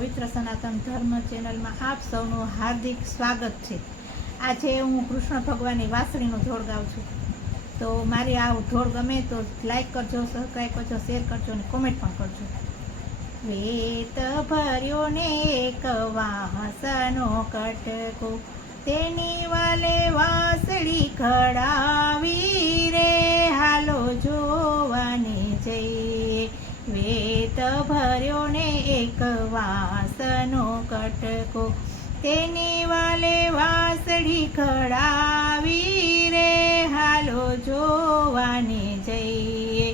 પવિત્ર સનાતન ધર્મ ચેનલમાં આપ સૌનું હાર્દિક સ્વાગત છે। આજે હું કૃષ્ણ ભગવાનની વાંસળીનું ધોળ ગાઉં છું। તો મારી આ ધોળ ગમે તો લાઈક કરજો, સબસ્ક્રાઈબ કરજો, શેર કરજો અને કોમેન્ટ પણ કરજો। વેત ભર્યો ને એક વાંસનો કટકો, તેની વાલે વાંસળી ખડાવી રે, હાલો જોવાને જઈએ। વેત ભર્યો ને એક વાંસનો કટકો, તેની વાલે વાંસળી ખડાવી રે, હાલો જોવાને જઈએ।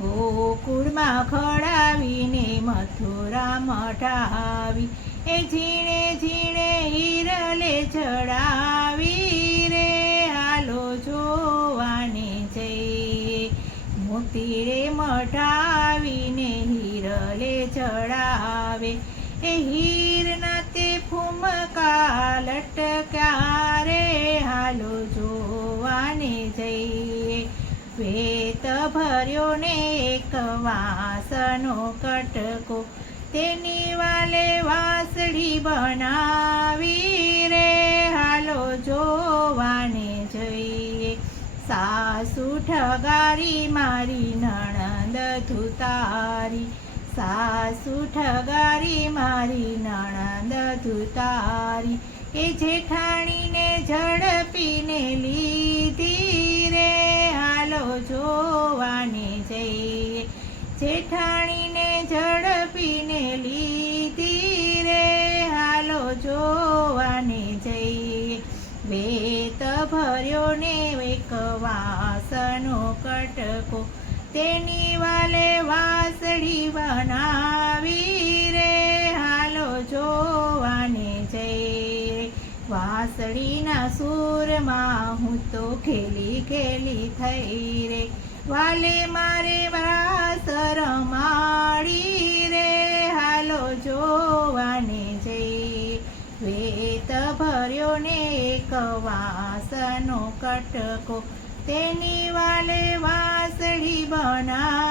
ગોકુળમાં ખડાવીને મથુરા મઢાવી, એ ઝીણે ઝીણે હિરલે ચડાવી રે, હાલો જોવાને જઈએ। મોતી રે મઢાવીને હિરલે ચડાવે, એ હીરના તે ફૂમકા લટક્યા રે, હાલો જોવાને જઈએ। વેત ભર્યો ને એક વાંસનો કટકો, તેની વાલે વાંસળી બનાવી રે, હાલો જોવાને જઈએ। સાસુ ઠગારી મારી નણંદ ધુતારી, સાસુ ઠગારી મારી નણંદ ધુતારી, એ જેઠાણીને ઝડપીને લીધી રે, હાલો જોવાને જઈએ। જેઠાણીને ઝડપીને લીધી રે, હાલો જોવાને જઈએ। વેત ભર્યો ને એક વાંસનો કટકો, તેની વાલે વાંસળી બનાવી રે, હાલો જોવાને જઈએ। વાંસળીના સૂરમાં હું તો ખેલી ખેલી થઈ રે, વાલે મારે રાસ રમાડી રે, હાલો જોવાને જઈએ। વેત ભર્યો ને એક વાંસનો કટકો, તેની વાલે વાંસળી બના